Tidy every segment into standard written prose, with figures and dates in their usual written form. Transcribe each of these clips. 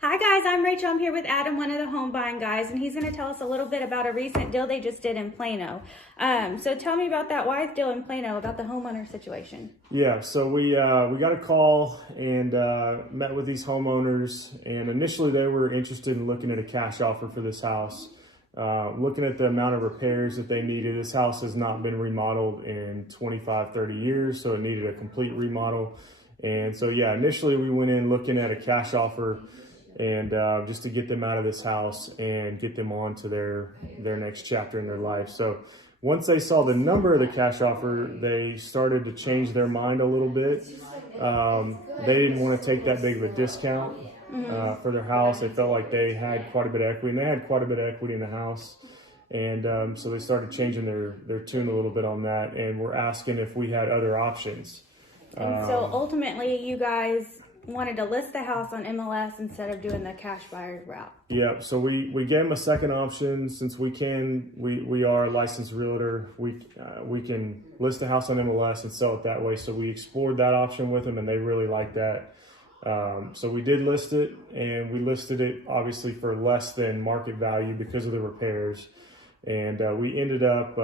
Hi guys, I'm Rachel. I'm here with Adam, one of the home buying guys, and he's going to tell us a little bit about a recent deal they just did in Plano. So tell me about that Wythe deal in Plano, about the homeowner situation. Yeah, so we got a call and met with these homeowners, and initially they were interested in looking at a cash offer for this house. Looking at the amount of repairs that they needed, this house has not been remodeled in 25, 30 years, so it needed a complete remodel. And so yeah, initially we went in looking at a cash offer and just to get them out of this house and get them on to their next chapter in their life. So once they saw the number of the cash offer, they started to change their mind a little bit. They didn't want to take that big of a discount for their house. They felt like they had quite a bit of equity, and they had quite a bit of equity in the house. And so they started changing their tune a little bit on that, and were asking if we had other options. And so ultimately you guys wanted to list the house on MLS instead of doing the cash buyer route. Yeah, so we gave them a second option. Since we are a licensed realtor, we can list the house on MLS and sell it that way. So we explored that option with them, and they really liked that. So we did list it, and we listed it obviously for less than market value because of the repairs. And we ended up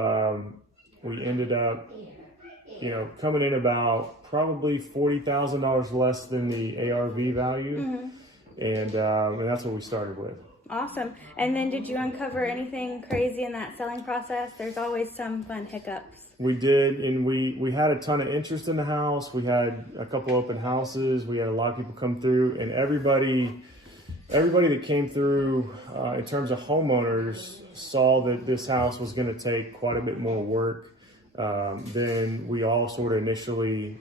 coming in about probably $40,000 less than the ARV value. And that's what we started with. Awesome. And then did you uncover anything crazy in that selling process? There's always some fun hiccups. We did, and we had a ton of interest in the house. We had a couple open houses. We had a lot of people come through, and everybody that came through in terms of homeowners saw that this house was going to take quite a bit more work than we all sort of initially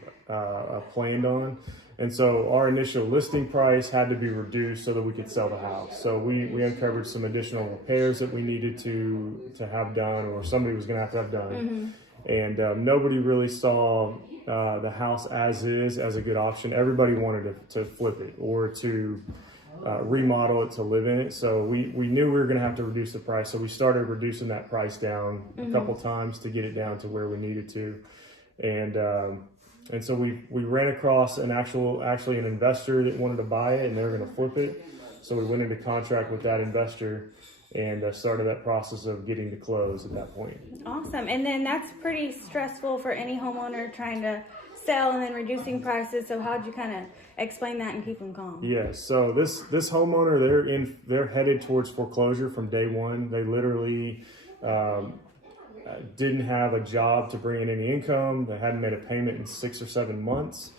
planned on. And so our initial listing price had to be reduced so that we could sell the house. So we uncovered some additional repairs that we needed to have done, or somebody was going to have done. And nobody really saw the house as is as a good option. Everybody wanted to flip it or to remodel it to live in it. So we knew we were going to have to reduce the price. So we started reducing that price down a couple times to get it down to where we needed to. And so we ran across actually an investor that wanted to buy it, and they were going to flip it. So we went into contract with that investor and started that process of getting to close at that point. Awesome. And then that's pretty stressful for any homeowner trying to sell and then reducing prices. So how'd you kind of explain that and keep them calm? Yeah, so this homeowner, they're headed towards foreclosure from day one. They literally didn't have a job to bring in any income. They hadn't made a payment in 6 or 7 months.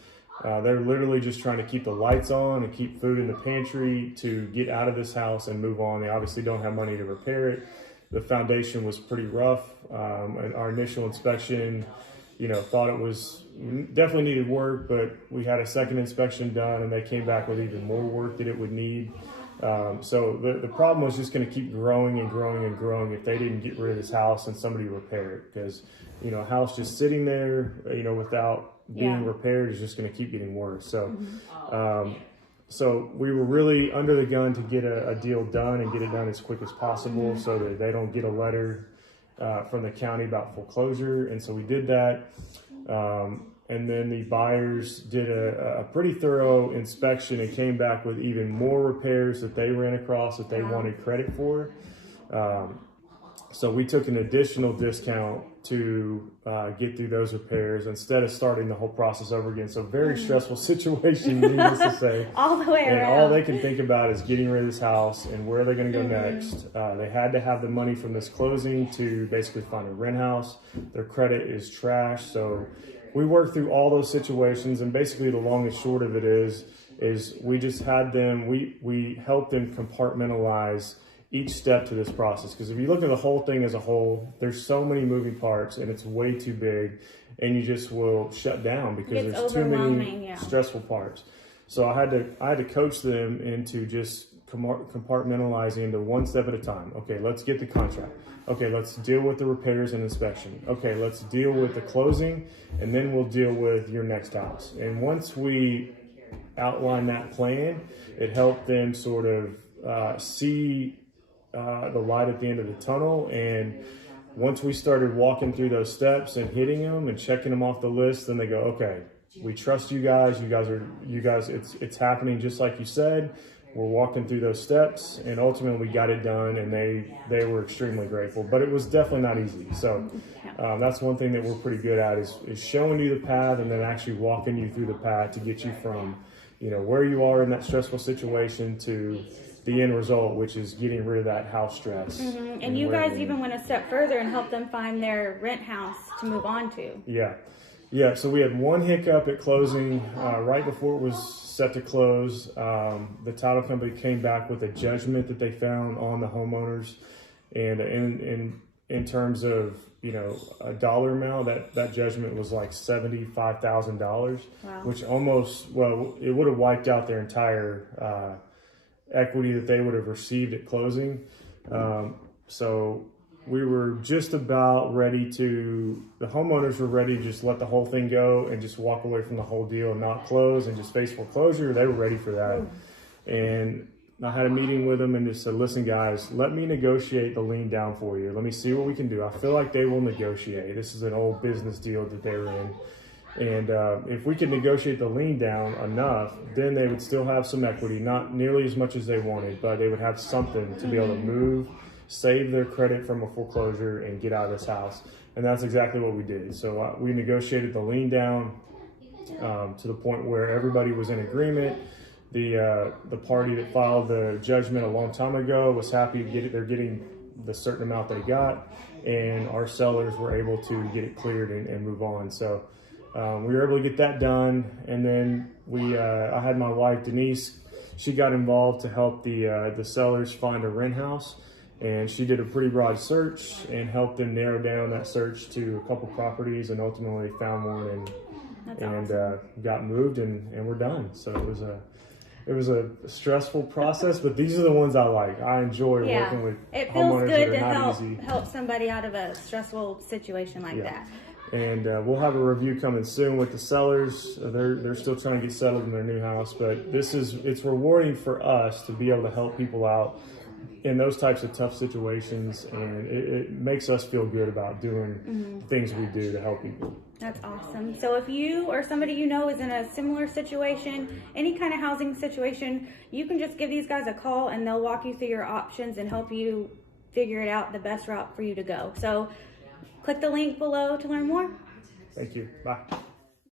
They're literally just trying to keep the lights on and keep food in the pantry to get out of this house and move on. They obviously don't have money to repair it. The foundation was pretty rough. And our initial inspection, thought it was definitely needed work, but we had a second inspection done, and they came back with even more work that it would need. So the problem was just going to keep growing and growing and growing if they didn't get rid of this house and somebody repair it, because a house just sitting there without being repaired is just going to keep getting worse. So so we were really under the gun to get a deal done and get it done as quick as possible so that they don't get a letter from the county about foreclosure. And so we did that. And then the buyers did a pretty thorough inspection and came back with even more repairs that they ran across that they wanted credit for. So we took an additional discount to get through those repairs instead of starting the whole process over again. So very stressful situation, needless to say. All the way around. And all they can think about is getting rid of this house and where they're going to go next. They had to have the money from this closing to basically find a rent house. Their credit is trash. So we worked through all those situations, and basically the long and short of it is we just had them, we helped them compartmentalize each step to this process. Because if you look at the whole thing as a whole, there's so many moving parts and it's way too big, and you just will shut down because there's too many stressful parts. So I had to coach them into just compartmentalizing into one step at a time. Okay, let's get the contract. Okay, let's deal with the repairs and inspection. Okay, let's deal with the closing, and then we'll deal with your next house. And once we outline that plan, it helped them sort of see the light at the end of the tunnel. And once we started walking through those steps and hitting them and checking them off the list, then they go, okay, we trust you guys. You guys, it's happening just like you said. were walking through those steps, and ultimately we got it done, and they were extremely grateful. But it was definitely not easy. So that's one thing that we're pretty good at is showing you the path and then actually walking you through the path to get you from, you know, where you are in that stressful situation to the end result, which is getting rid of that house stress. And you guys even went a step further and helped them find their rent house to move on to. Yeah, so we had one hiccup at closing. Right before it was set to close, the title company came back with a judgment that they found on the homeowners. And in terms of, you know, a dollar amount, that judgment was like $75,000, which almost, well, it would have wiped out their entire equity that they would have received at closing. So we were just about ready to, the homeowners were ready to just let the whole thing go and just walk away from the whole deal and not close and just face foreclosure. They were ready for that. And I had a meeting with them and just said, listen guys, let me negotiate the lien down for you. Let me see what we can do. I feel like they will negotiate. This is an old business deal that they were in. And if we could negotiate the lien down enough, then they would still have some equity, not nearly as much as they wanted, but they would have something to be able to move, save their credit from a foreclosure, and get out of this house. And that's exactly what we did. So we negotiated the lien down to the point where everybody was in agreement. The party that filed the judgment a long time ago was happy to get it. They're getting the certain amount they got, and our sellers were able to get it cleared and move on. So we were able to get that done. And then I had my wife Denise. She got involved to help the sellers find a rent house. And she did a pretty broad search and helped them narrow down that search to a couple properties, and ultimately found one and got moved, and we're done. So it was a stressful process, but these are the ones I like. I enjoy working with it feels homeowners good that are to not easy. help somebody out of a stressful situation like that. And we'll have a review coming soon with the sellers. They're still trying to get settled in their new house, but it's rewarding for us to be able to help people out in those types of tough situations, and it makes us feel good about doing things we do to help people. That's awesome. So if you or somebody you know is in a similar situation, any kind of housing situation, you can just give these guys a call and they'll walk you through your options and help you figure it out the best route for you to go. So click the link below to learn more. Thank you. Bye.